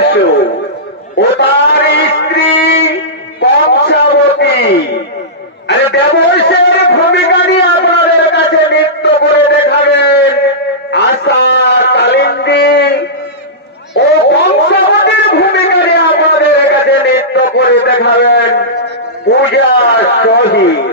বসু ও তার স্ত্রী কংসাবতী আরে দেবর্ষের ভূমিকা নিয়ে আপনাদের কাছে নৃত্য করে দেখাবেন আশা কালিন্দী ও কংসাবতীর ভূমিকা নিয়ে আপনাদের কাছে নৃত্য করে দেখাবেন পূজা শহীদ।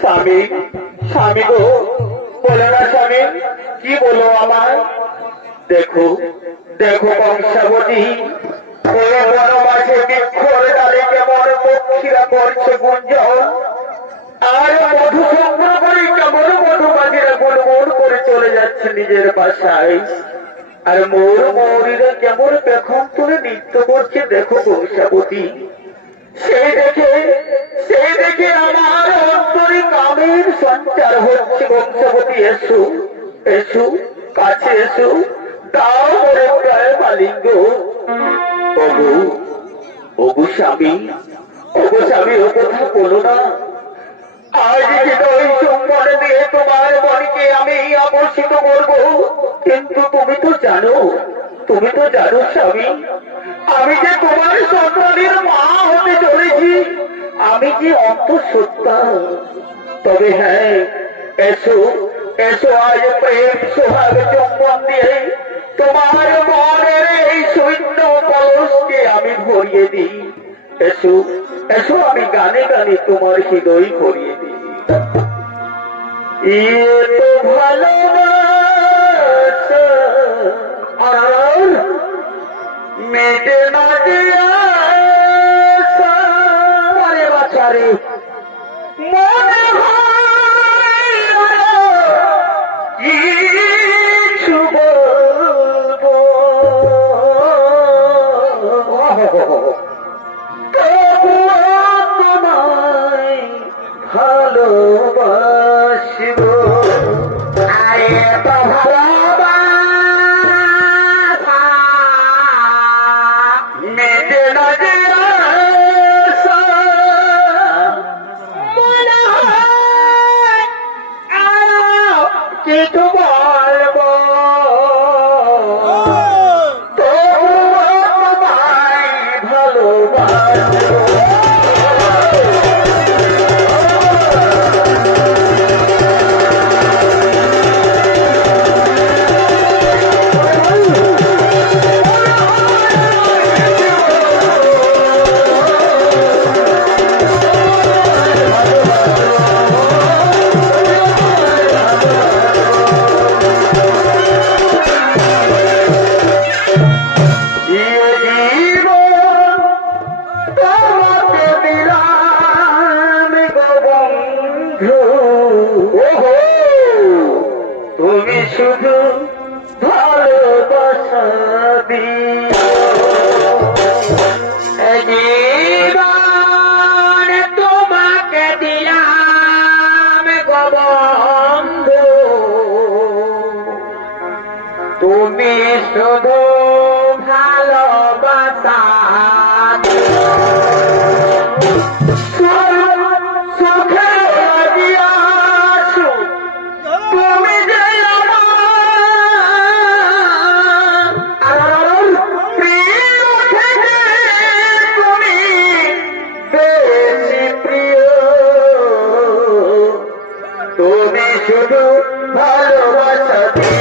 স্বামী স্বামী গো, বলো না স্বামী, কি বলো আমার? দেখো দেখো কংসাবতী, ওই বনবাসে বৃক্ষর ডালে কেমন পক্ষীরা করছে গুঞ্জন, আর মধু সংগ্রহ করে কেমন মধুমাছিরা গুনগুন করে চলে যাচ্ছে নিজের বাসায়, আর মোর মৌরীরা কেমন পেখম তুলে নৃত্য করছে দেখো কংসাবতী। সেই দেখে আমার অন্তরে কামের সঞ্চার হচ্ছে। কংসাবতী এসো এসো, কাছে এসো, দাও করে প্রায় মালিঙ্গ। ওগো ওগো স্বামী, ওগো স্বামী, ও কথা বলো না। আজ হৃদয় চুম্বন দিয়ে তোমার মনকে আমি আকর্ষিত করব, কিন্তু তুমি তো জানো স্বামী, আমি যে তোমার সন্তানের মা হতে চলেছি, আমি যে অন্তঃসত্ত্বা। তবে হ্যাঁ, এসো এসো, আজ প্রেম সোহাগ চুম্বন দিয়ে তোমার মনের এই শূন্য কলসকে আমি ভরিয়ে দিই। এসো এসো, আমি গানে গানে তোমার হৃদয় ভরিয়ে দিই। ইয়ে তো ভালোবাসা আর মেটে না যে আশা, আরে বাছারে মনে হয় কিছু বলবো, তবুও তোমায় ভালোবাসবো। আরে তো ভালোবাসা মেটে না যে আশা, মনে হয় আরো কিছু বলবো, তবুও তোমায় ভালোবাসবো। তুমি শুধু ভালোবাসা দিও, জীবন তোমাকে দিলাম গো বন্ধু, তুমি শুধু ভালোবাসা দিও। সুখে তুমি যে আমার প্রিয় থেকে তুমি বেশি প্রিয়, তুমি শুধু ভালোবাসা দিও।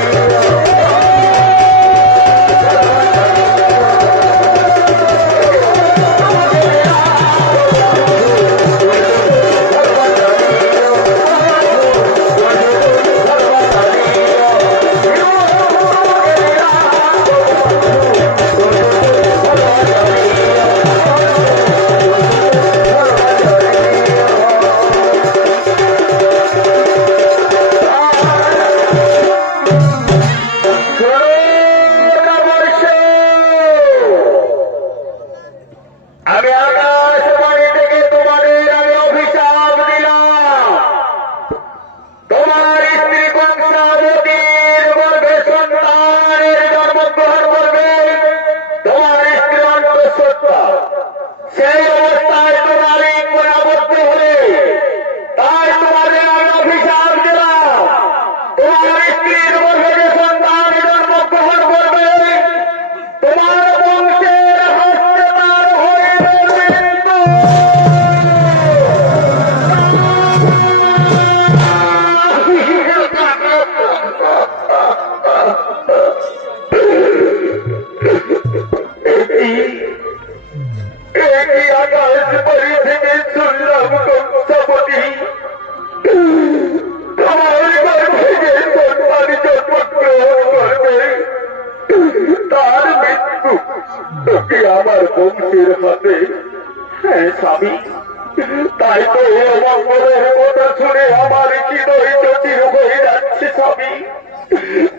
মনের কথা শুনে আমার কি দই জটিল হয়ে যাচ্ছে স্বামী।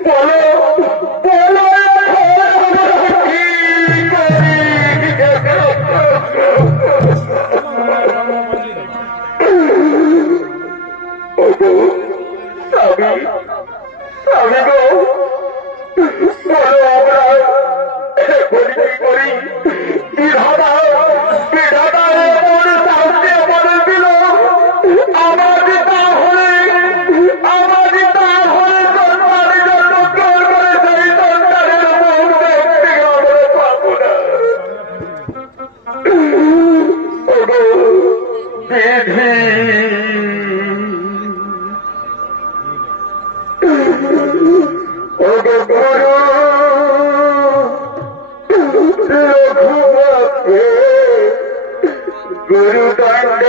বলো বলো স্বামী স্বামী গো বলো আমরা করি কি করি। বিধাতা বিধাতা এমন শাস্তি আমাদের দিল, আমাদের তা হলে সন্তানের জন্য জোর করে সেই সন্তানের মুখ দেখতে আমরা পাবো না। ওগো বিধি ওগো গুরু লঘুপথে গুরু দণ্ড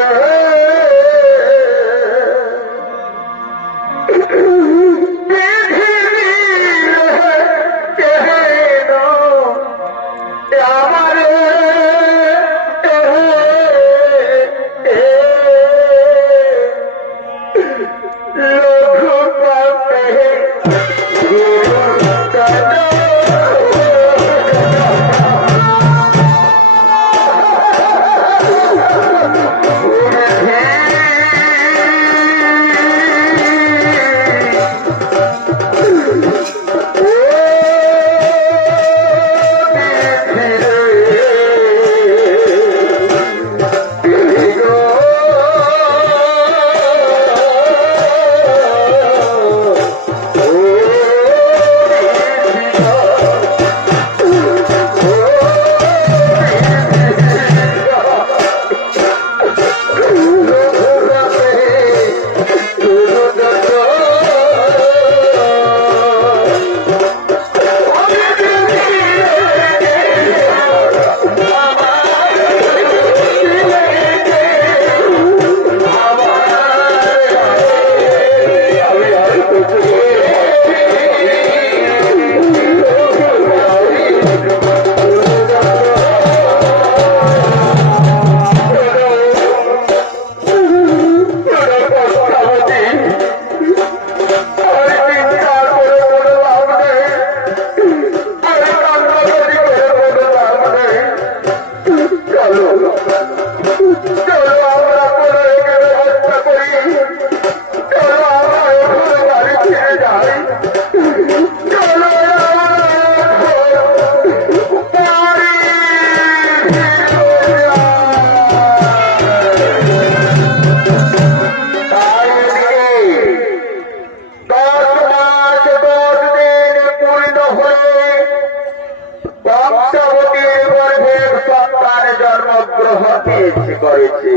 করেছে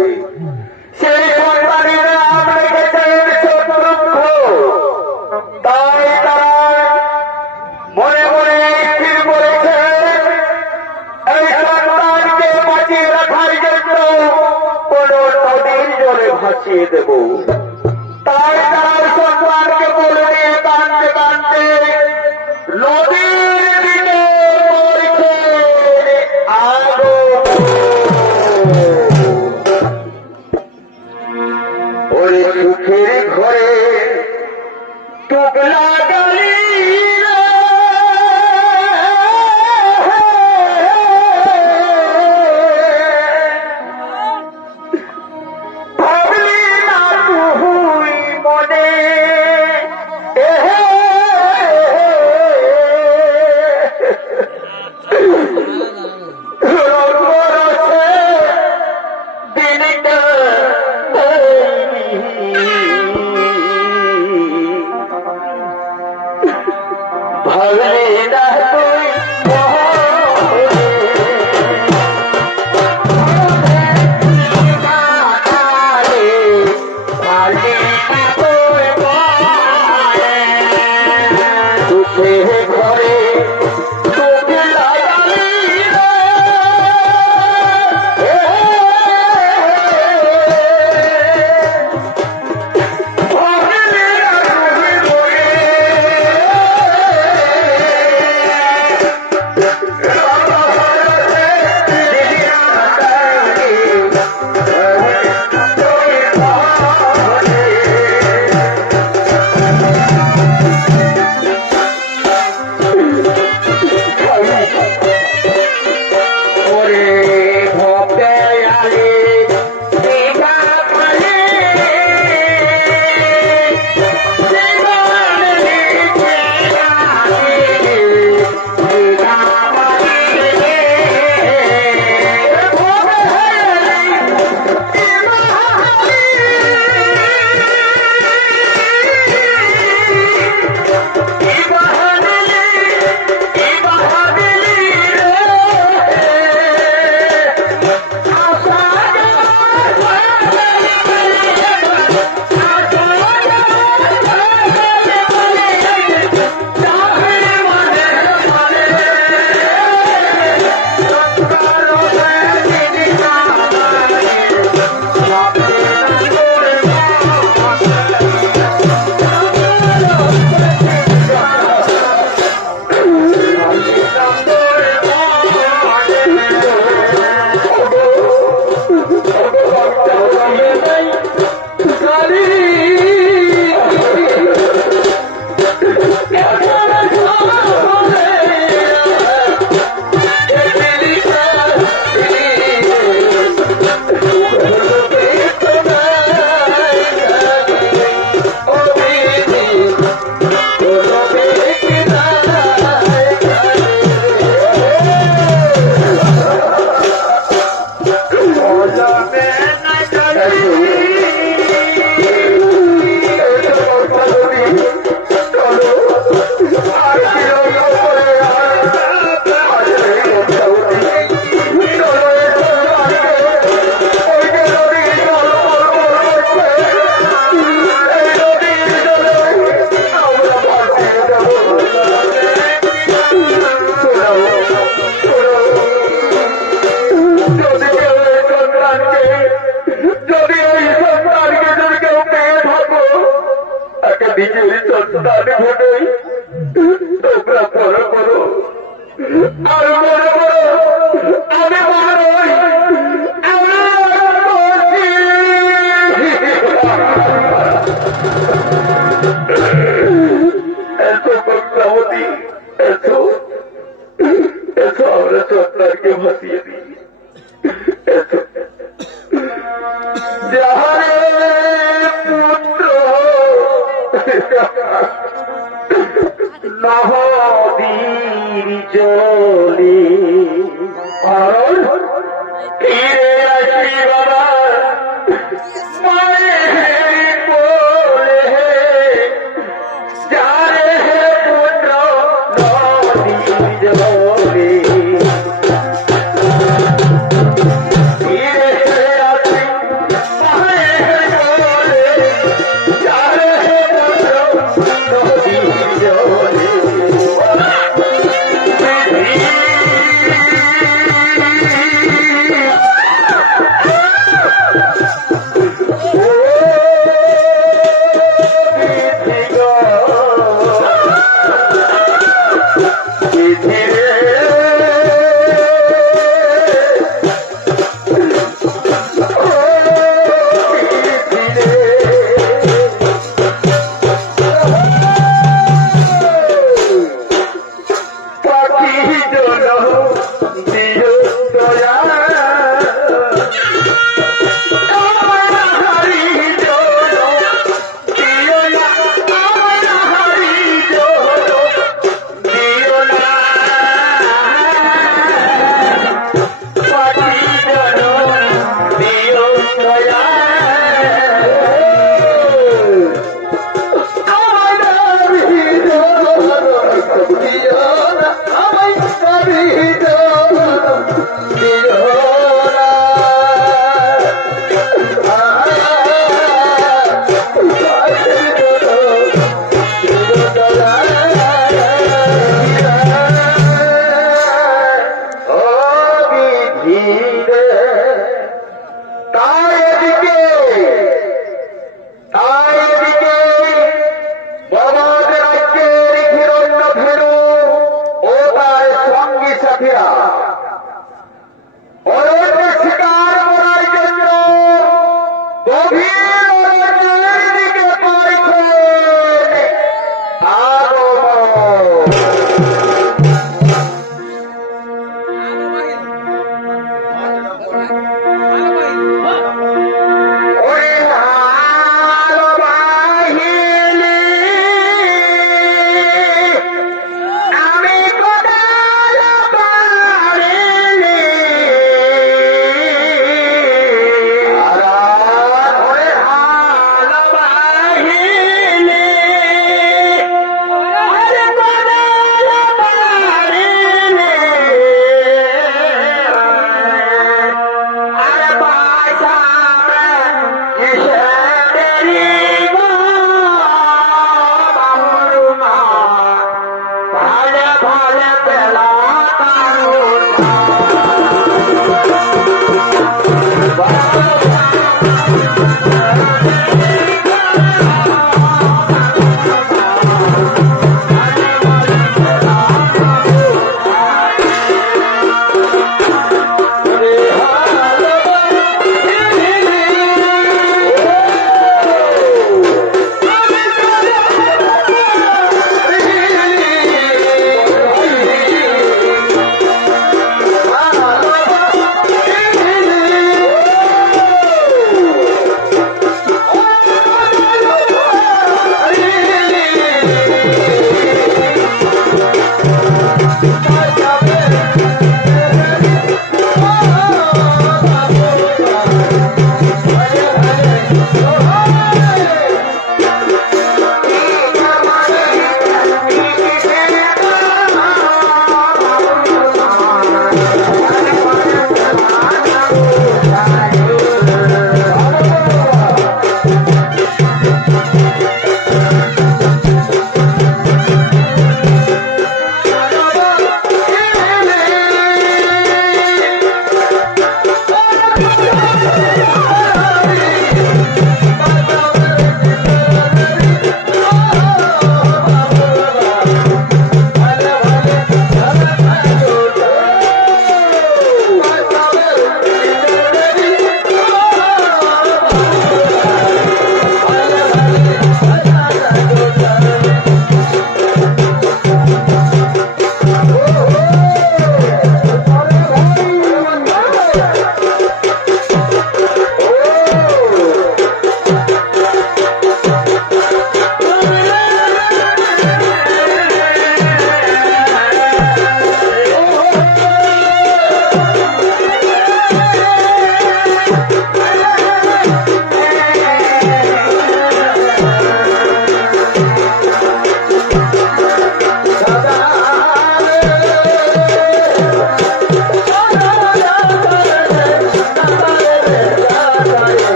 সেই সন্তানের নাম রেখেছেন শত্রুঘ্ন। তাই তারা মনে মনে স্থির করেছেন এই সন্তানকে বাঁচিয়ে রাখার জন্য কোন নদীর জলে ভাসিয়ে দেব। তাই তারা সন্তানকে বলে নিয়ে কাঁদতে কাঁদতে নদীর দিকে পড়ছে আগুন। ওরে সুখের ঘরে টুকলা গালি ভাবলি না তুই মনে দিনটা ভাবলি না তুই ঘরে নিজের সন্তান ভোটে তোমরা বড় করো আর বড় করো আমি বড়ই এত কক্ষাবতী এসো এসো আমরা সন্তানকে ভাসিয়ে দিই এসো যাহারে পুত্র নহদীর জলে ফিরে আসি বাবা মায়ের কোলে যারে পুত্র নদীর জলে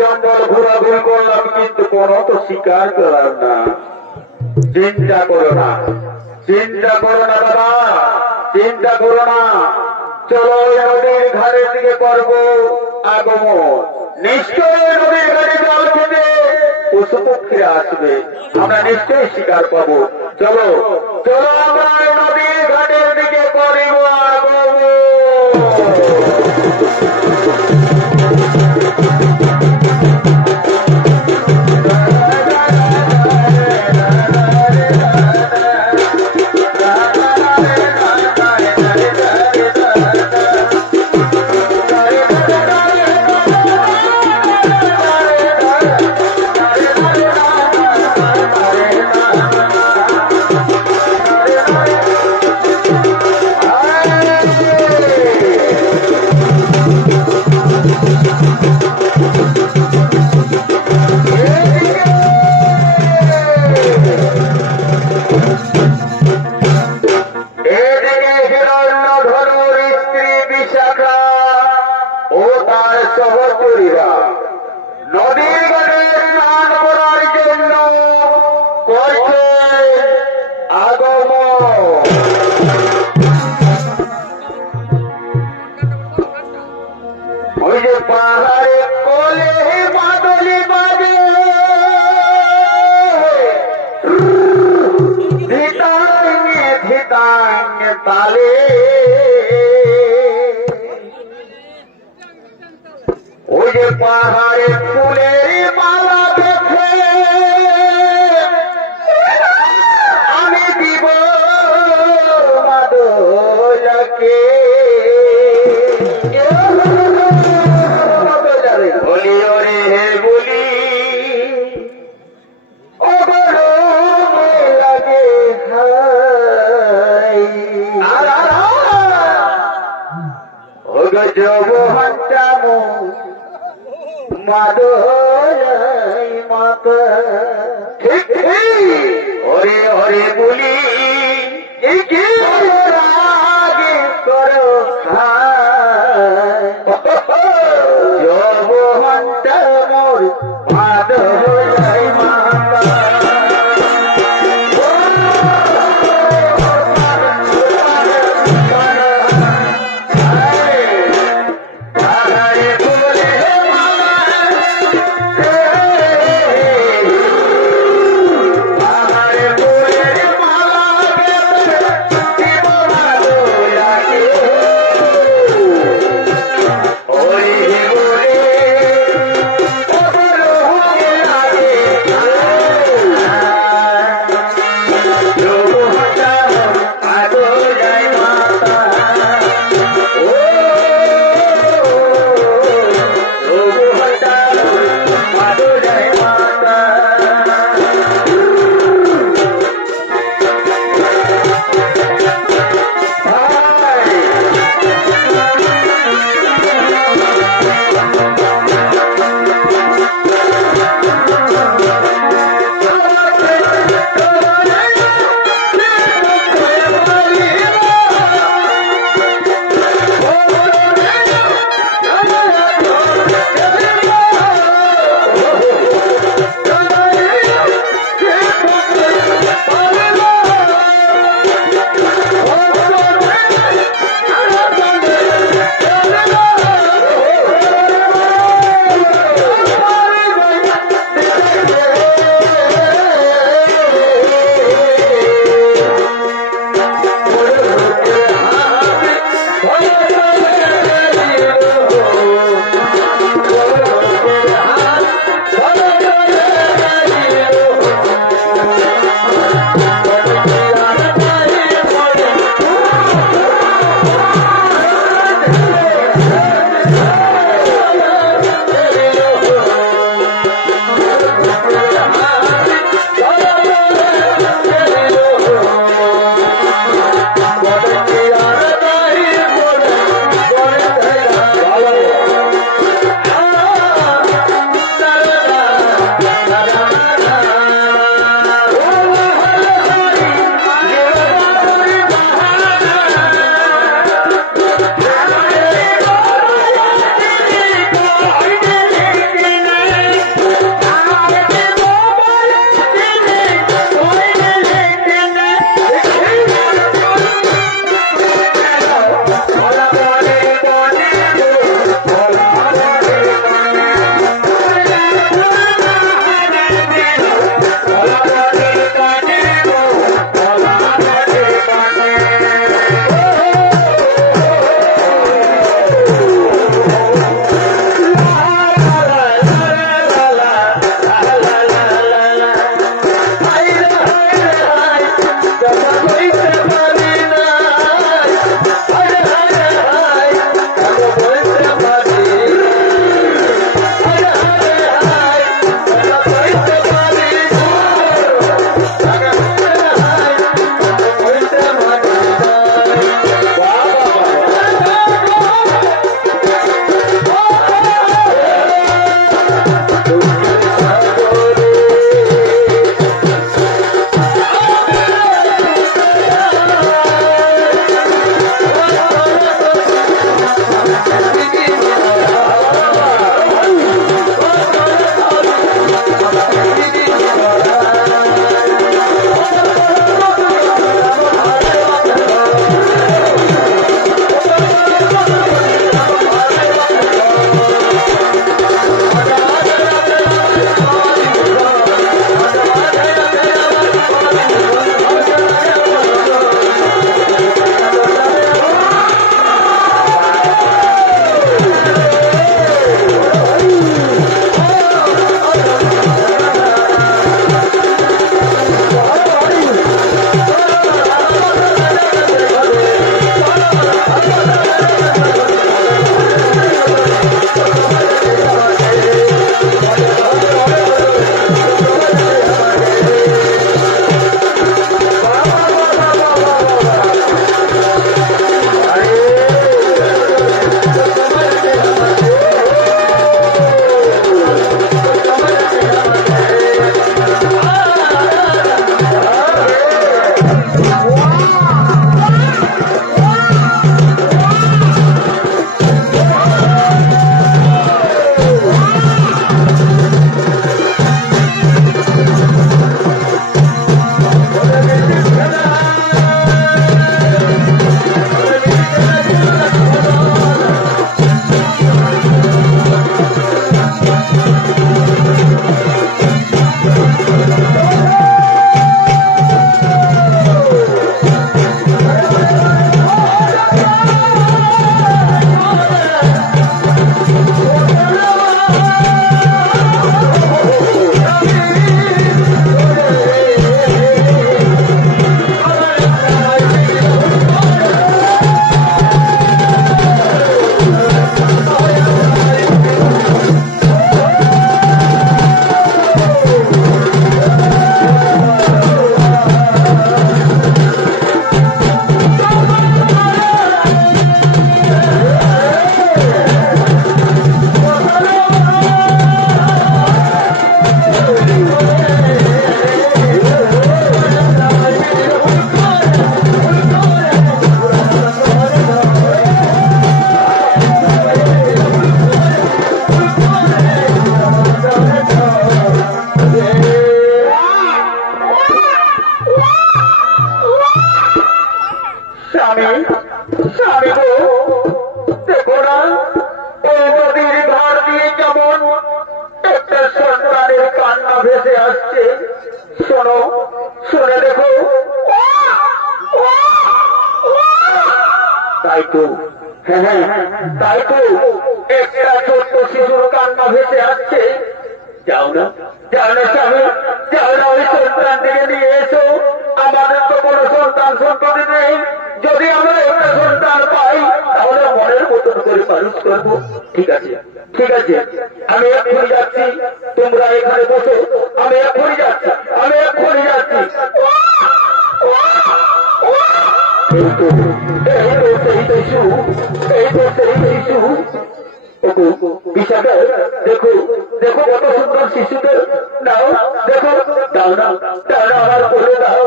জঙ্গল ঘোরাঘুরি করলাম, কিন্তু কোনো তো শিকার করার না। চিন্তা করো না, চিন্তা করো না দাদা, চিন্তা করো না। চলো ওই নদীর ঘাটের দিকে করব আগমন। নিশ্চয়ই নদীর ঘাটে জল খেতে পশু পক্ষীরা আসবে, আমরা নিশ্চয়ই শিকার পাবো। চলো চলো আমরা নদীর ঘাটের দিকে করিব আগমন। নদীর ঘাটে স্নান করার জন্য করছে আগমন। ওই যে পাহাড়ে কোলে বাদলি বাজে, ধিতাঙ্গে ধিতাঙ্গে তালে, ওই যে পাহাড়ে ফুলের মালা দেখে আমি দিব মাদলাকে। বলি ওরে হে বলি ও লাগে ও গজবহন্তামো মাদলাই মাতা। ঠিক ওরে ওরে বলি রাগে করো জবহন্তা মোর মাদলাই মাতা। তো হ্যাঁ তাই তো একটা ছোট্ট শিশুর কান্না ভেসে আসছে। যাও না স্বামী, যাও না, ওই সন্তান থেকে নিয়ে এসো। আমাদের তো কোনো সন্তান সন্ততি নেই, যদি আমরা একটা সন্তান পাই তাহলে মনের মতন করে মানুষ করবো। ঠিক আছে আমি এক্ষুনি যাচ্ছি, তোমরা এখানে বসো, আমি এক্ষুনি যাচ্ছি। এই তো সেই শিশু। বিশাখা, দেখো কত সুন্দর শিশুদের। দাও দেখো, দাও না আমার বলে দাও।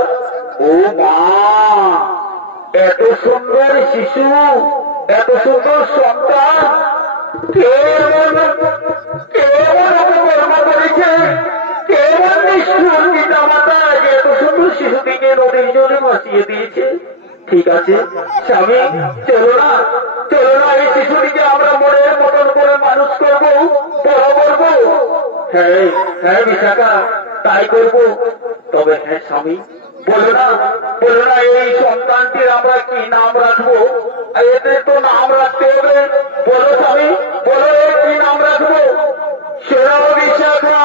ও মা, এত সুন্দর শিশু, এত সুন্দর সন্তান, কেমন অপকর্ম করেছে, কেমন নিষ্ঠুর পিতা মাতা যে এত সুন্দর শিশুটিকে নদীর জলে ভাসিয়ে দিয়েছে। ঠিক আছে স্বামী, চলো না এই শিশুটিকে আমরা মনের মতন করে মানুষ করবো, বড় করবো। হ্যাঁ বিশাখা, তাই করবো। তবে হ্যাঁ স্বামী, বলো না এই সন্তানটির আমরা কি নাম রাখবো? এদের তো নাম রাখতে হবে। বলো স্বামী, বলো কি নাম রাখবো? শোনো বিশাখা,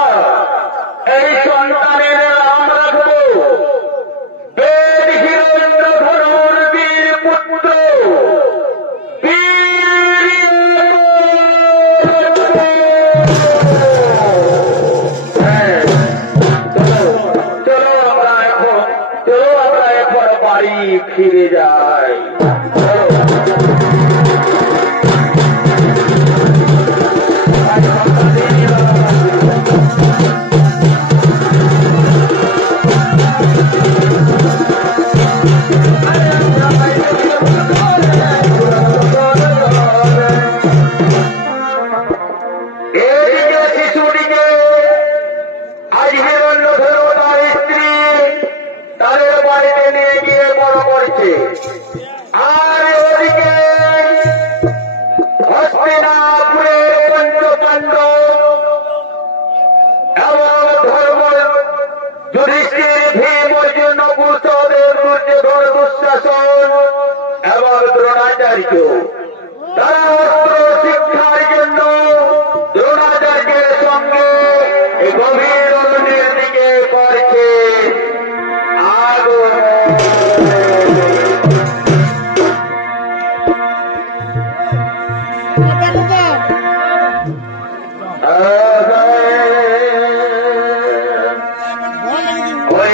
এই সন্তানের নাম রাখবো বেদ হিরণ্য ধনুর বীর পুত্র চলো আমরা এখন বাড়ি ফিরে যাই। শিশুটিকে আজ হিরণ্য ধনু তার স্ত্রী তাদের বাড়িতে নিয়ে গিয়ে বড় করছে। আর ওদিকে হস্তিনাপুরের পঞ্চপাণ্ডব এবং ধর্ম যুধিষ্ঠির, ভীম, অর্জুন, নকুল, সহদেব, দুর্যোধন, দুঃশাসন এবং দ্রোণাচার্য, তারা অস্ত্র শিক্ষার জন্য দ্রোণাচার্যের সঙ্গে গভীর অরণ্যের দিকে করছে আগমন। ওই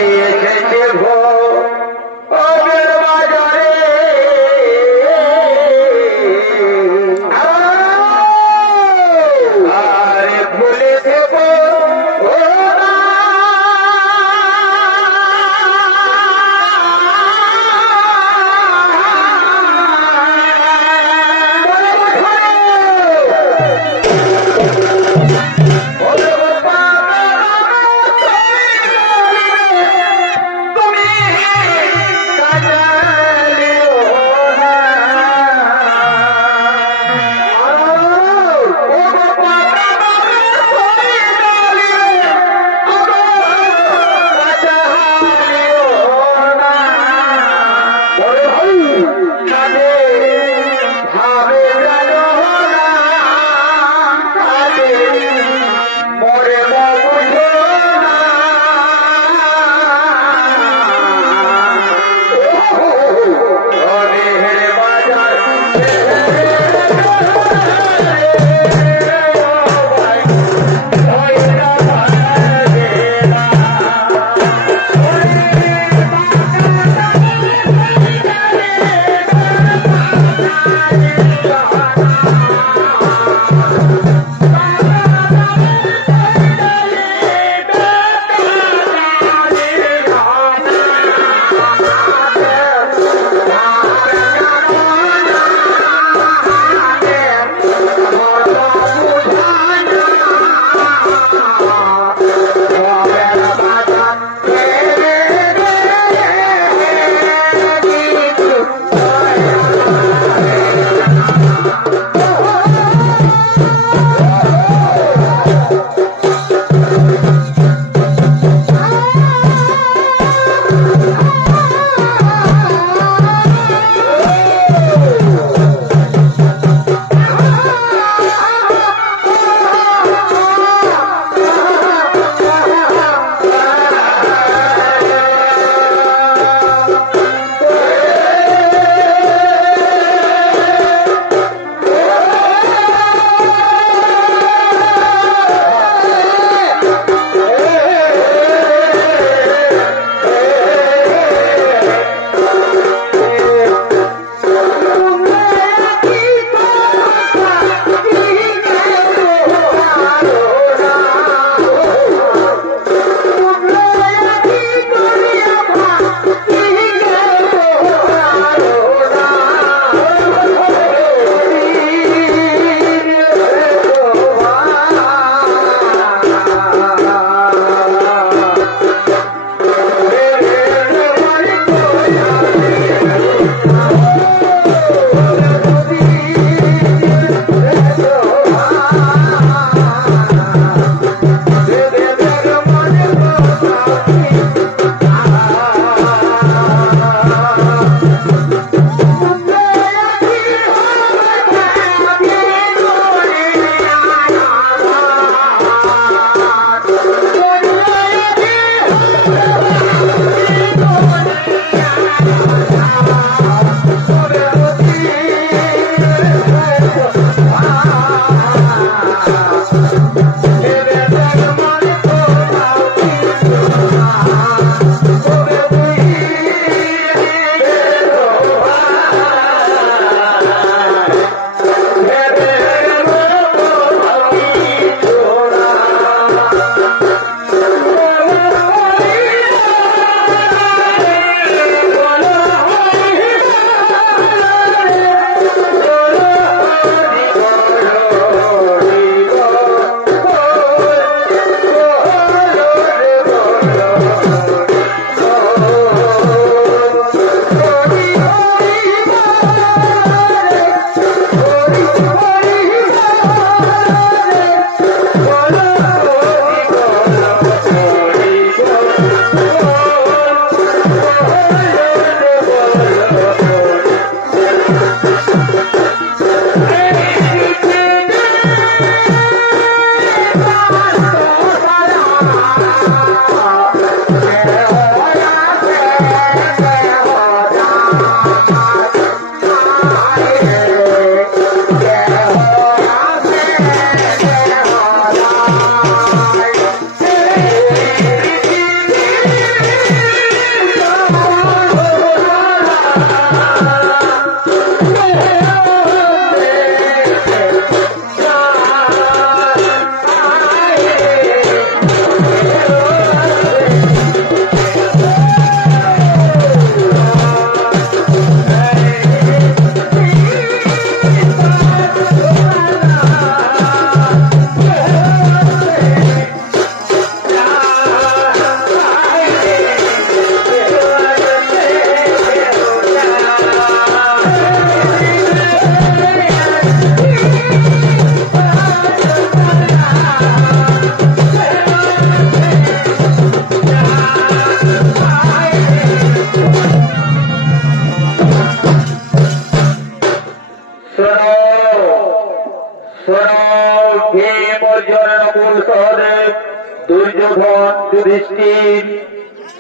দুর্যোধন, যুধিষ্ঠির,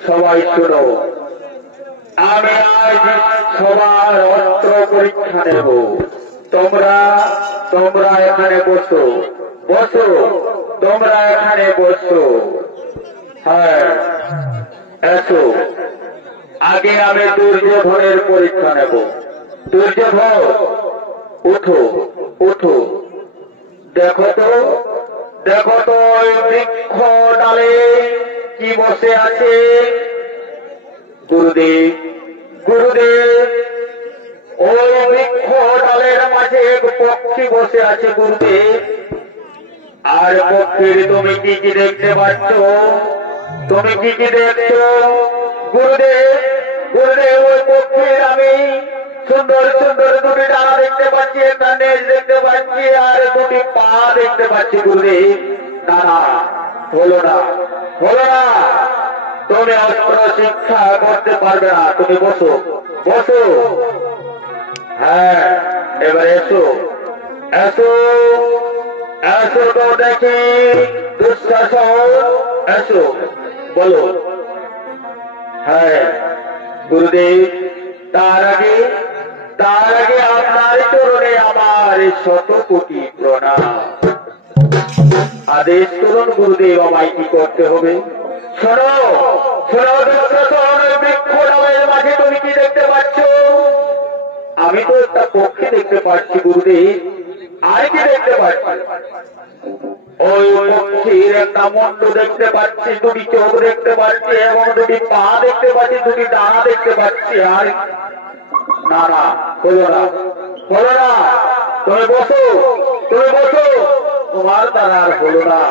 সবাই শোনো, আমি আজ সবার অস্ত্র পরীক্ষা নেব। তোমরা তোমরা এখানে বসো, বসো, তোমরা এখানে বসো। হ্যাঁ, এসো। আগে আমি দুর্যোধনের পরীক্ষা নেব। দুর্যোধন, উঠো, উঠো। দেখো তো, দেখো তো ওই বৃক্ষ ডালে কি বসে আছে? গুরুদেব, গুরুদেব, ওই বৃক্ষ ডালের মাঝে এক পক্ষী বসে আছে গুরুদেব। আর পক্ষীর তুমি কি কি দেখতে পাচ্ছ? তুমি কি কি দেখছো গুরুদেব? গুরুদেব, ওই পক্ষীর আমি সুন্দর সুন্দর দুটি ডানা দেখতে পাচ্ছি, একটা নেজ দেখতে পাচ্ছি, আর দুটি পা দেখতে পাচ্ছি গুরুদেব। না না, হলো না, হলো না। তুমি অস্ত্র শিক্ষা করতে পারবে না। তুমি বসো, বসো। হ্যাঁ, এবার এসো, এসো, এসো তো দেখি দুঃশাসন, এসো, বলো। হ্যাঁ গুরুদেব, তার আগে আপনার চরণে আমার 100 কোটি প্রণাম। আদেশ করুন গুরুদেব, আমায় কি করতে হবে? শোনো, শোনো দুঃশাসন, বৃক্ষ ডালের মাঝে তুমি কি দেখতে পাচ্ছ? আমি তো একটা পক্ষী দেখতে পাচ্ছি গুরুদেব। আর কি দেখতে পাচ্ছি? ওই পক্ষীর একটা মুন্ড দেখতে পাচ্ছি, দুটি চোখ দেখতে পাচ্ছি, এবং দুটি পা দেখতে পাচ্ছি, দুটি ডানা দেখতে পাচ্ছি। আর না না, হলো না, হলো না। তুমি বসো, তুমি বসো। তোমার দ্বারা আর হলো না।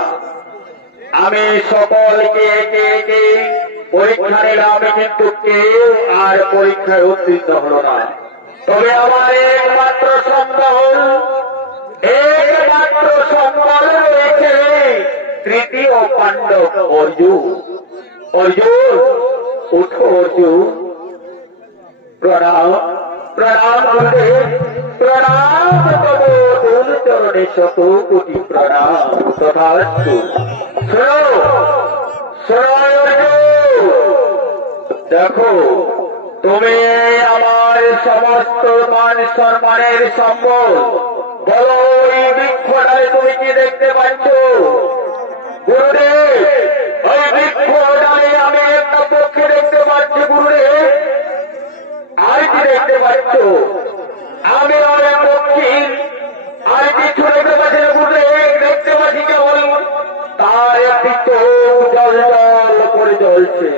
আমি সকলকে একে একে পরীক্ষা নিলাম, কিন্তু কেউ আর পরীক্ষায় উত্তীর্ণ হলো না। তবে আমার একমাত্র সম্বল, একমাত্র সম্বল রয়েছে তৃতীয় পাণ্ডব অর্জুন। অর্জুন, উঠো অর্জুন। প্রণাম, প্রণাম গুরুদেব, প্রণাম। তব তোর চরণে 100 কোটি প্রণাম। তথাস্তু। শোনো, শোনো অর্জুন, দেখো, তুমি আমার সমস্ত মান সম্মানের সম্বল। বলো, এই বৃক্ষ ডালে তুমি কি দেখতে পাচ্ছ? গুরুদেব, ওই বৃক্ষ ডালে আমি একটা পক্ষী দেখতে পাচ্ছি গুরুদেব। আর কি দেখতে পাচ্ছ? আমি ওই পক্ষীর আর কিছু দেখতে পাচ্ছি না গুরুদেব। দেখতে পাচ্ছি কেবল তার একটি চোখ জল জল করে জ্বলছে।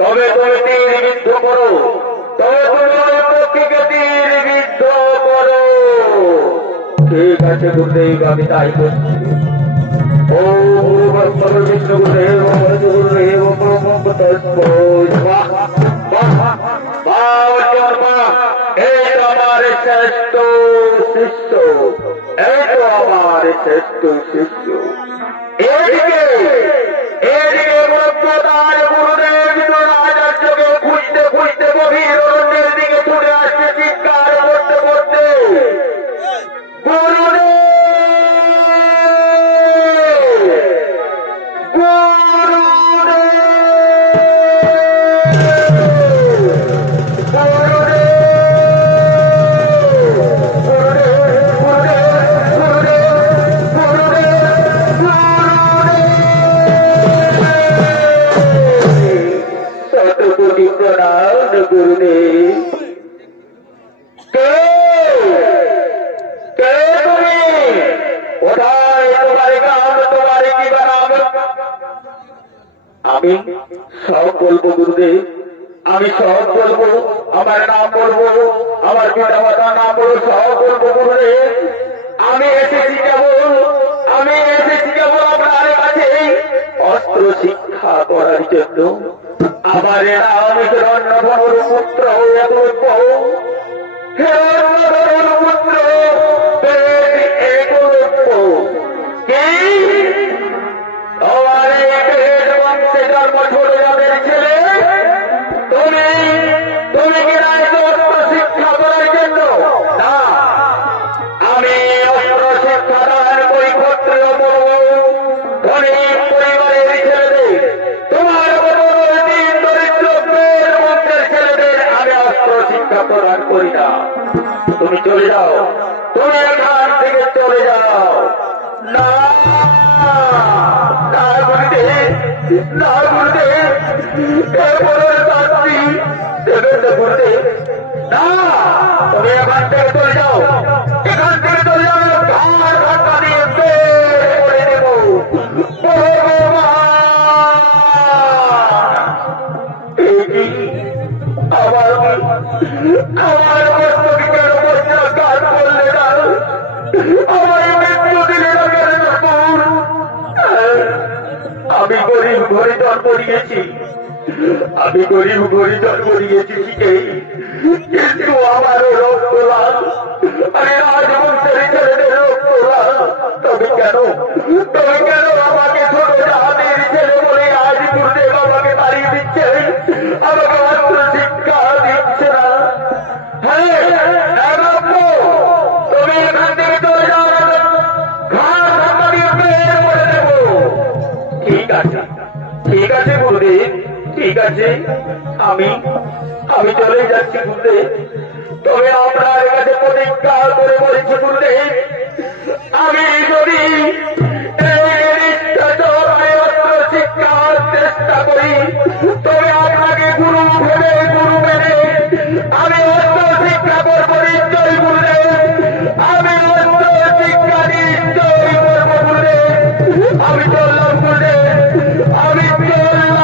তবে তুমি তীর বিদ্ধ করো, তবে তুমি ওই পক্ষীকে তীর বিদ্ধ করো। ঠিক আছে গুরুদেব, আমি তাই করছি। ও গুরু বিষ্ণু গুরুদেব, গুরুদেব এই তো আমার শ্রেষ্ঠ শিষ্য, এই তো আমার শ্রেষ্ঠ শিষ্য। এদিকে এদিকে ব্রহ্মদার গুরুদেব আচার্যকে খুঁজতে খুঁজতে গভীর অরণ্যের দিকে ছুটে আসছে, চিৎকার করতে করতে, গুরুদেব, আমি সব বলবো গুরুদেব, আমি সব বলবো। আমার নাম বলবো, আমার পিতা মাতার নাম বলবো, সব বলবো গুরুদেব। আমি এসেছি কেবল আপনার কাছে অস্ত্র শিক্ষা করার জন্য। আমার নাম হিরণ্যধনুর পুত্র পুত্র জন্ম ছোট যাদের ছেলে, তুমি তুমি কি অস্ত্র শিক্ষা করার জন্য? না, আমি অস্ত্র শিক্ষা দান করি ক্ষত্রিয় ধনী পরিবারের তুমি চলে যাও, তুমি এখান থেকে চলে যাও। না না গুরুদেব, না গুরুদেব, গুরুদেব না, তুমি এখান থেকে চলে যাও, এখান থেকে চলে যাও, ঘাড় ধাক্কা দিয়ে বের করে দেব। আমার আমার বস্তুকে কেন প্রত্যাখ্যান করলে না? আমার মৃত্যু দিলে না কেন? আমি গরিব ঘরে জন্ম নিয়েছি, আমি গরিব ঘরে জন্ম নিয়েছি ঠিকই, কিন্তু আমারও রক্ত লাল, আমি রাজবংশের ছেলেদের রক্ত লাল। তবে কেন আমাকে ছোট জাহাজের ছেলে বলে আজ গুরুদেব আমাকে তাড়িয়ে দিচ্ছে, আমাকে অস্ত্র শিক্ষা দিচ্ছে না? তুমি এখান থেকে চলে যাও, ঘাড় ধাক্কা দিয়ে বের করে দেব। ঠিক আছে, ঠিক আছে গুরুদেব, ঠিক আছে, আমি চলে যাচ্ছি গুরুদেব। তবে আপনার কাছে প্রতিজ্ঞা করে বলছি গুরুদেব, আমি যদি অস্ত্র শিক্ষার চেষ্টা করি, তবে আপনাকে গুরু ভেবে গুরু মেনে আমি অস্ত্র শিক্ষা করবো নিশ্চয় গুরুদেব, আমি অস্ত্র শিক্ষা নিশ্চয় করবো গুরুদেব। আমি চললাম গুরুদেব, আমি চললাম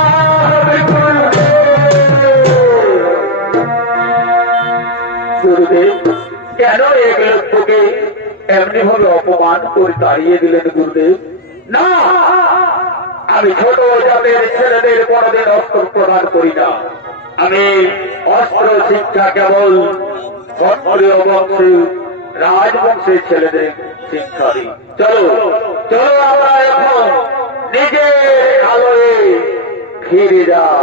গুরুদেব। কেন এক লোককে এমনি ভাবে অপমান করে তাড়িয়ে দিলেন গুরুদেব? না, আমি ছোট জাতের ছেলেদের কোনদিন অস্ত্র প্রদান করি না, আমি অস্ত্র শিক্ষা কেবল ক্ষত্রিয় বংশে রাজবংশের ছেলেদের শিক্ষা দিই। চলো চলো, আমরা এখন নিজের আলোয় ফিরে যাও।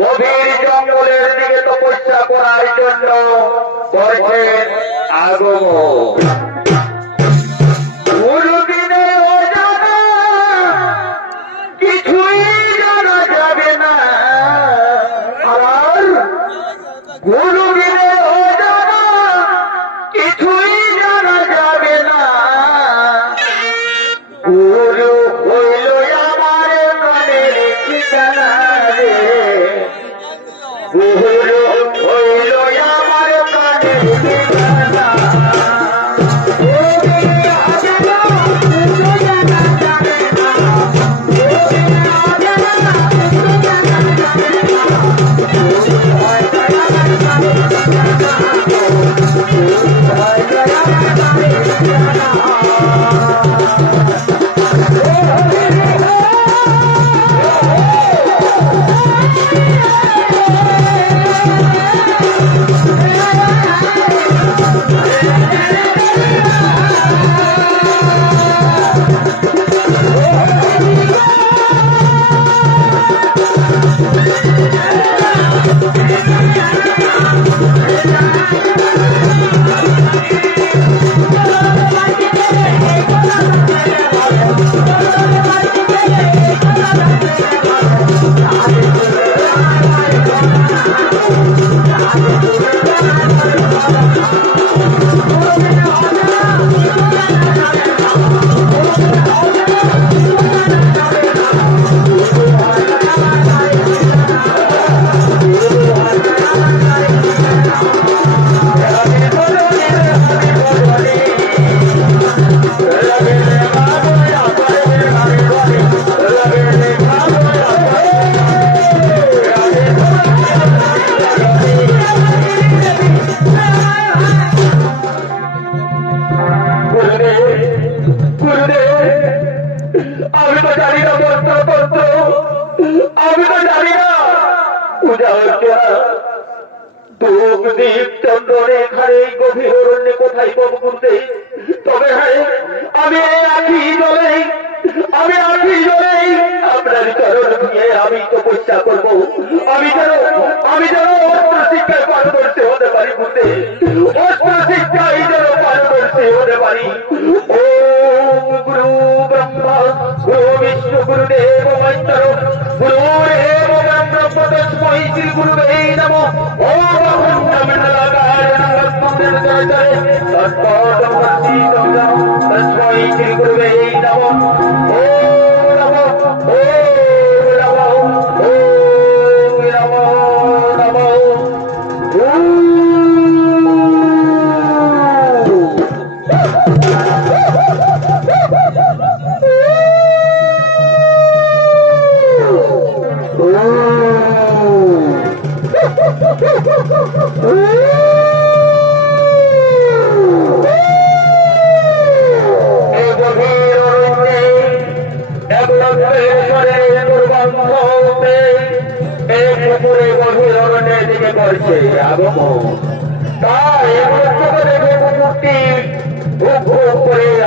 গভীর জঙ্গলের দিকে তপস্যা করার জন্য করছেন আগমন। গুরুদিনে অজানা কিছুই জানা যাবে না, আর গুরুদিনে অজানা কিছুই জানা যাবে না। গুরু হইল আমার মনের ঠিকানা রে, গুরু হইল আমার প্রাণের ঠিকানা। দীপ চন্দ্রনে ঘরে গভীর অরণ্যে কোথায় পাবো গুরুদেব? তবে হ্যাঁ, আমি আখি জলে আপনার চরণ দিয়ে আমি তপস্যা করবো। আমি যেন অস্ত্র শিক্ষায় পারদর্শী হতে পারি গুরুদেব, অস্ত্র শিক্ষায় যেন পারদর্শী হতে পারি। ও গুরু ব্রহ্মা গুরু বিষ্ণু গুরুদেব মহেশ্বর গুরুরেব ব্রহ্ম তস্मै শ্রী গুরুবে নমঃ। ওম তস্मै শ্রী গুরুবে নমঃ।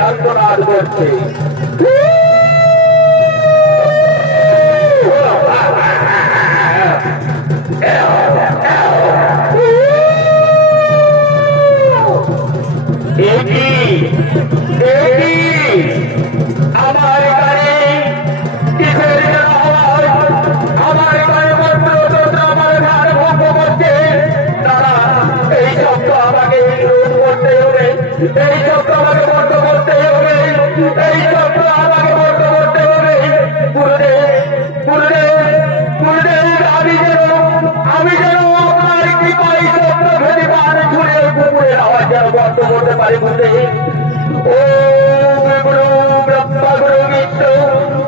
আত্মনাদ করছে। আমার গাড়ি কিসের আওয়াজ? আমার গাড়ি আমার ঘর ভঙ্গ করছে। তারা এই শব্দ আমাকে রোধ করতে হবে, এই শব্দ আমাকে বন্ধ করতে হবে, এই শব্দ আমাকে বন্ধ করতে হবে। আমি যেন আপনার কৃপায় শব্দ ভেদে পান ছুড়ে কুকুরের আওয়াজ যেন বন্ধ করতে পারি গুরুদেব। ও গুরু ব্রহ্মা গুরু বিষ্ণু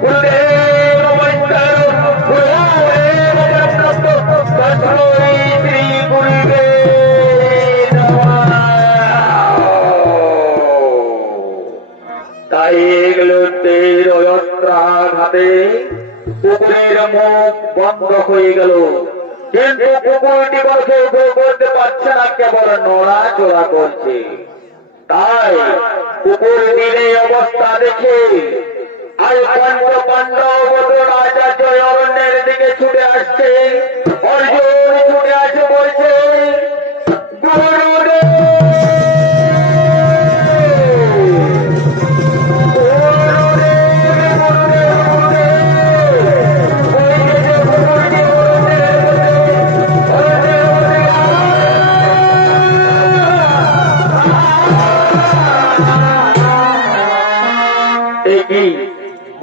গুরুদেব মহেশ্বর গুরুদেব ব্রহ্ম তস্मै শ্রী গুরুবে নমঃ। তাই এগুলোতে অস্ত্রাঘাতে কুকুরের মুখ বন্ধ হয়ে গেল, কিন্তু কুকুরটি বসে করতে পারছে না, কেবল নড়াচড়া করছে। তাই কুকুরটির এই অবস্থা দেখে আর পঞ্চ পাণ্ডব আচার্য অরণ্যের দিকে ছুটে আসছে। অর্জুন ছুটে আসে বলছে,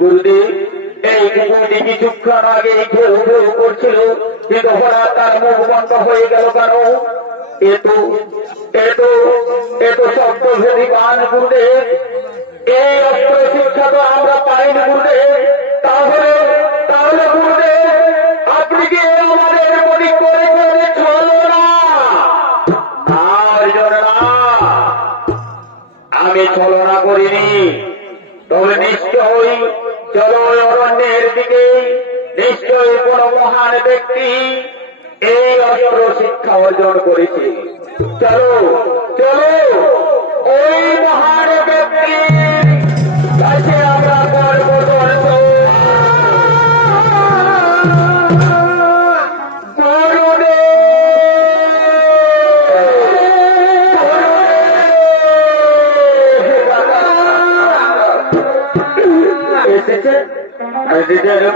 গুরুদেব গুরুদেব এই কুকুরটি কিছুক্ষণ আগে ঘেউ ঘেউ করছিল, কিন্তু হঠাৎ তার মুখ বন্ধ হয়ে গেল কেন? এত শব্দ ভেদি পান গুরুদেব। এই অস্ত্র শিক্ষা তো আমরা পাইনি গুরুদেব। তাহলে গুরুদেব আপনি কি আমাদের প্রতি করে চলো না? আমি ছলনা করিনি, তবে নিশ্চয়ই চলো অরণ্যের দিকে। নিশ্চয়ই কোন মহান ব্যক্তি এই অস্ত্র শিক্ষা অর্জন করেছে। চলো ওই মহান ব্যক্তির কাছে আমরা করব দর্শন।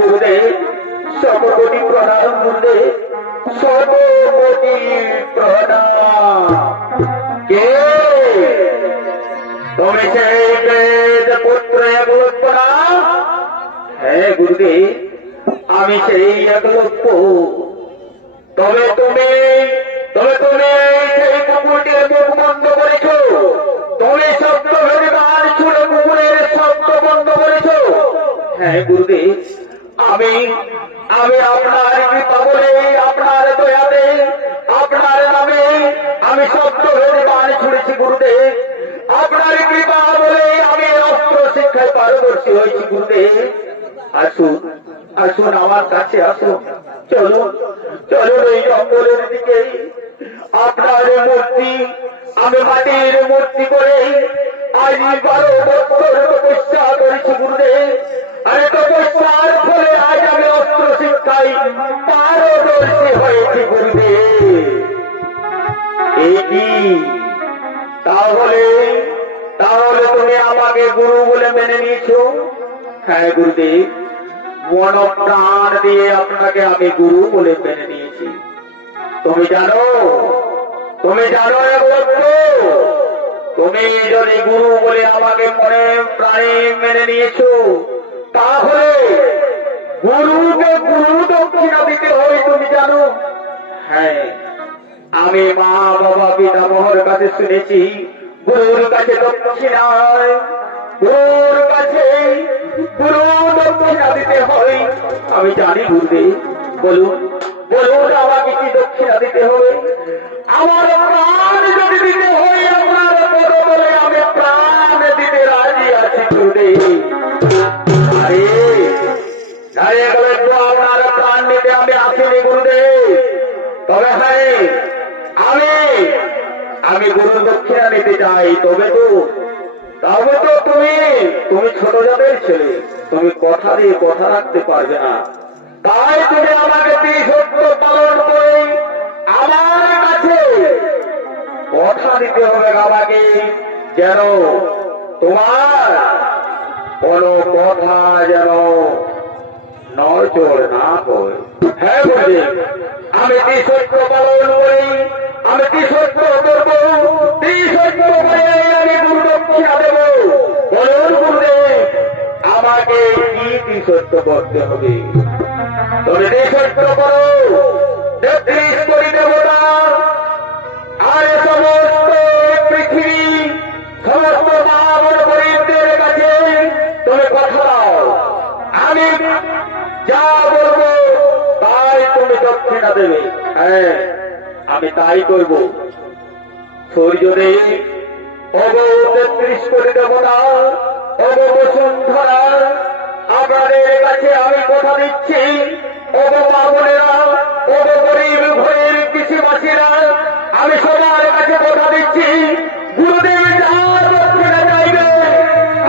গুরুদেব সর্বকোটি প্রণাম গুরুদেব, সর্বকোটি প্রণাম। কে তুমি? সেই বেদ পুত্র একলব্য না? হ্যাঁ গুরুদেব, আমি সেই একলব্য। তবে তুমি সেই কুকুরটির মুখ বন্ধ করেছ, তুমি শব্দ ভেবে গান ছুড়ে কুকুরের শব্দ বন্ধ করেছ। হ্যাঁ গুরুদেব, আমি আপনার কৃপা বলে, আপনার দয়াতে, আপনার নামে আমি শব্দ ভেবে গান ছুড়েছি গুরুদেব। আপনার কৃপা বলে আমি অস্ত্র শিক্ষায় পারদর্শী হয়েছি গুরুদেব। আসুন আমার কাছে আসুন। চলো এই জঙ্গলের দিকে, আপনার মূর্তি আমি মাটির মূর্তি করে আজ 12 বছর তপস্যা করেছি গুরুদেব। আর তপস্যার ফলে আজ আমি অস্ত্র শিক্ষায় পারদর্শী হয়েছি গুরুদেব। এই কি তাহলে তাহলে তুমি আমাকে গুরু বলে মেনে নিয়েছো? হ্যাঁ গুরুদেব, মন প্রাণ দিয়ে আপনাকে আমি গুরু বলে মেনে নিয়েছি। তুমি জানো তুমি যদি গুরু বলে আমাকে মনে প্রাণে মেনে নিয়েছো, তাহলে গুরুকে গুরু দক্ষিণা দিতে হয়, তুমি জানো? হ্যাঁ, আমি মা বাবা পিতামহর কাছে শুনেছি গুরুর কাছে দক্ষিণায় গুরুর কাছে গুরু দক্ষিণা দিতে হয়। আমি জানি গুরুদেব, বলুন বলুন আমাকে কি দক্ষিণা দিতে হবে? আমার প্রাণ যদি দিতে হয় আপনার পদতলে আমি প্রাণ দিতে রাজি আছি গুরুদেব। আরে আপনার প্রাণ দিতে আমি আসিনি গুরুদেব, তবে হ্যাঁ আমি গুরু দক্ষিণা নিতে চাই। তবে তো তুমি ছোট জাতের ছেলে, তুমি কথা দিয়ে কথা রাখতে পারবে না। তাই তুমি আমাকে সত্য পালন করে আমার কাছে কথা দিতে হবে আমাকে, যেন তোমার কোন কথা যেন নড়চড় না হয়। হ্যাঁ বলে আমি সত্য পালন করি, আমি সত্য করবো, সত্য করে আমি গুরু দক্ষিণা দেব। বলুন গুরুদেব আমাকে কি সত্য করতে হবে? তুমি সত্য করো 33 কোটি দেবতা আর সমস্ত পৃথিবী সমস্ত বাবর গরিবদের কাছে তুমি কথা দাও, আমি যা বলবো তাই তুমি দক্ষিণা দেবে। হ্যাঁ আমি তাই করব। সূর্যদেব অব 33 কোটি দেবতা অব বসুন্ধরা আপনাদের কাছে আমি কথা দিচ্ছি, অব বাবনেরা অব গরিব ঘরের কৃষিবাসীরা আমি সবার কাছে কথা দিচ্ছি, গুরুদেব যা দক্ষিণা চাইবে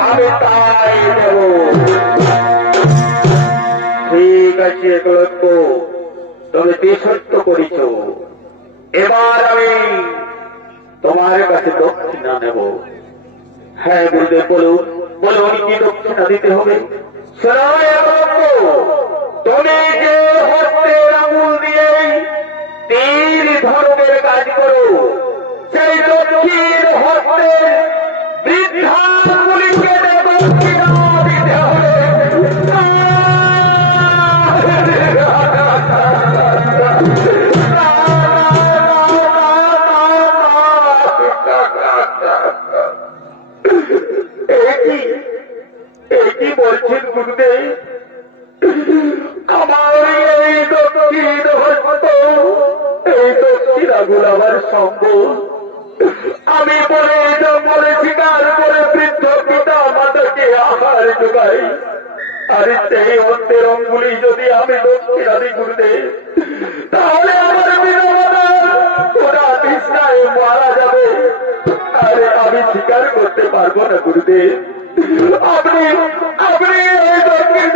আমি তাই দেব। ঠিক আছে একলব্য, তুমি সত্য করেছ, এবার আমি তোমার কাছে দক্ষিণা নেব। হ্যাঁ গুরুদেব বলুন বলুন কি দক্ষিণা দিতে হবে? তুমি যে হস্তের আঙুল দিয়ে তীর ধনুকের কাজ করো, সেই দক্ষিণ হস্তের বৃদ্ধাগুলিকে দক্ষিণা দিতে হবে। কি বলছেন গুরুদেব? আমার এই দক্ষিণ হস্ত, এই দক্ষিণাগুলো আমার সম্ভব। আমি বলে জঙ্গলে শিকার করে বৃদ্ধ পিতা মাতাকে আহার যোগাই, আর সেই হস্তের অঙ্গুলি যদি আমি দক্ষিণা দিই গুরুদেব, তাহলে আমার পিতা মাতা ওরা তৃষ্ণায় মারা যাবে। আরে আমি স্বীকার করতে পারবো না গুরুদেব। আপনি এই দক্ষিণ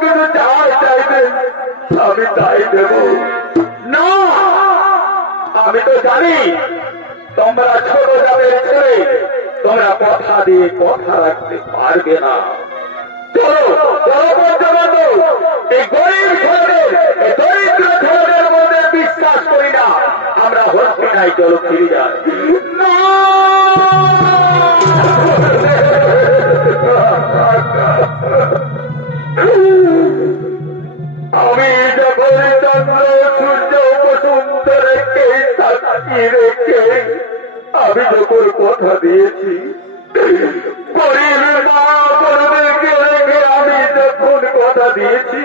কিছু চাইবেন আমি তাই দেব না। আমি তো জানি তোমরা ছোট জাতের ছেলে, তোমরা কথা দিয়ে কথা রাখতে পারবে না। চলো পর্যন্ত এই গরিব ছেলেদের, এই দরিদ্র ছেলেদের মধ্যে বিশ্বাস করি না, আমরা হস্তি নাই, চলো ফিরে যাই। না আমি যখন চন্দ্র সূর্য বসুন্ধরাকে সাক্ষী রেখে আমি যখন কথা দিয়েছি, গরিব মা বোনদেরকে রেখে আমি যখন কথা দিয়েছি,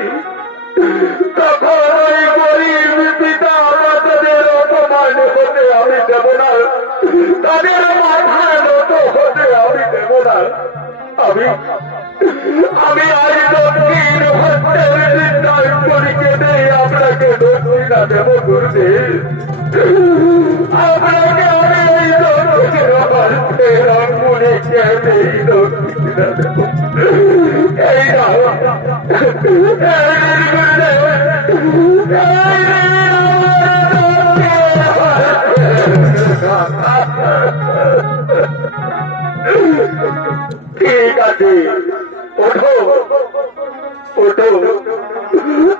তখন ওই গরিব পিতা মাতাদের অপমান হতে আমি দেব না, তাদের মাথা নত হতে আমি দেব না। আমি আজ দক্ষিণ হস্তের নির্ণয় করিকে দেই আপনাকে দক্ষিণ দক্ষিণা দেব গুরুদেব? আপনাকে আমি এই দক্ষিণের অঙ্গুলিকে আমি এই দক্ষিণা দেব। এই ঠিক আছে, ওঠো ওঠো,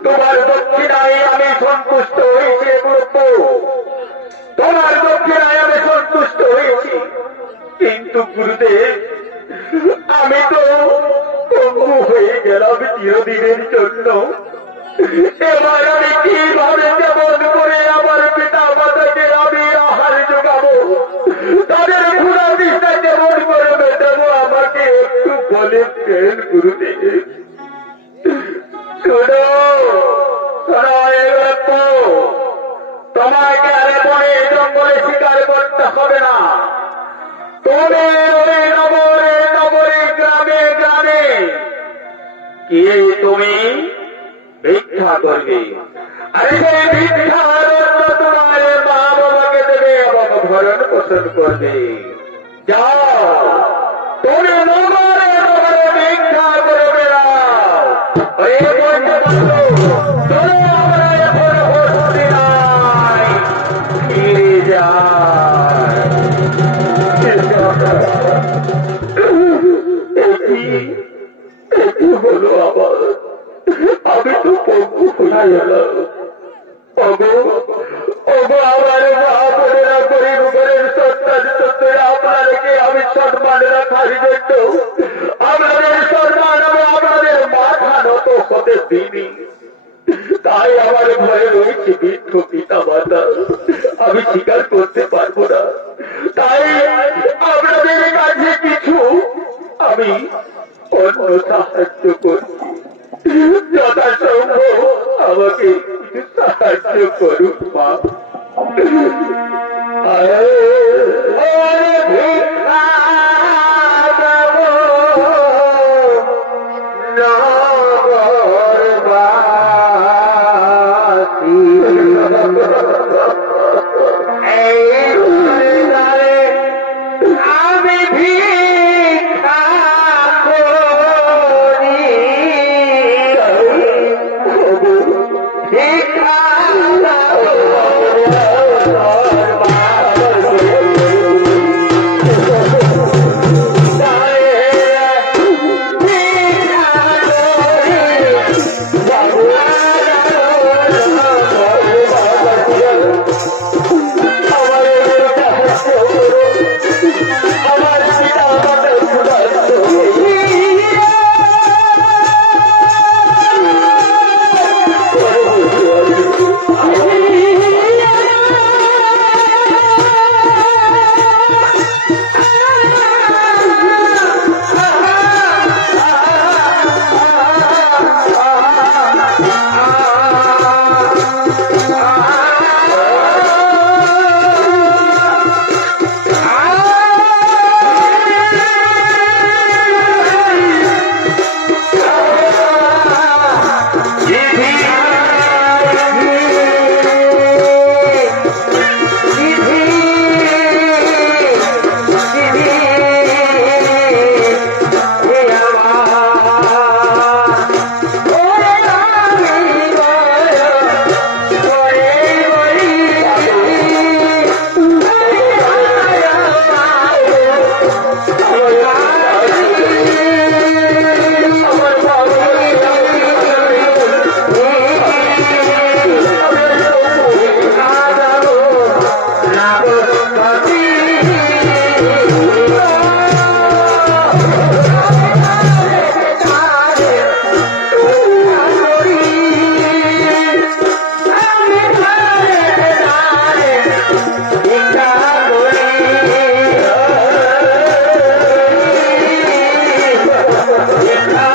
তোমার দক্ষিণায় আমি সন্তুষ্ট হয়েছি গুরুত্ব, তোমার দক্ষিণায় আমি সন্তুষ্ট হয়েছি। কিন্তু গুরুদেব, আমি তো পঙ্গু হয়ে গেলাম চিরদিনের জন্য। এবার আমি কিভাবে যেমন করে আমার পিতা মাতাকে আমি আহার যোগাবো, তাদের ক্ষুধা তৃষ্ণা যেমন করে মেটাবো, আমাকে একটু বলেন গুরুদেব। শোনো শোনো, তোমাকে আরে পরে জঙ্গলে শিকার করতে হবে না। তুমি ওই নগরে নগরে গ্রামে গ্রামে গিয়ে তুমি ভিক্ষা করবে। আরে সেই ভিক্ষার তোমার মা বাবাকে দেবে এবং ভরণ পোষণ করবে। যাও তুমি নগরে নগরে ভিক্ষা করে বেড়াও। চলো আমরা এখন বসতি নাই ফিরে যাই। একই হলো আবার, আমি তো পঙ্গু হয়ে গেলাম। আমার মা বোনেরা গরিব ঘরের সন্তান সন্তানেরা আপনাদেরকে আমি সম্মান রাখার জন্য আপনাদের সম্মান আপনাদের মাথা নত হতে দিইনি। তাই আমার ভয়ে রয়েছে বৃদ্ধ পিতা মাতা, আমি স্বীকার করতে পারবো না। তাই আপনাদের কাছে কিছু আমি অন্য সাহায্য করছি, যথাসম্ভব আমাকে সাহায্য করুন মা। Yeah.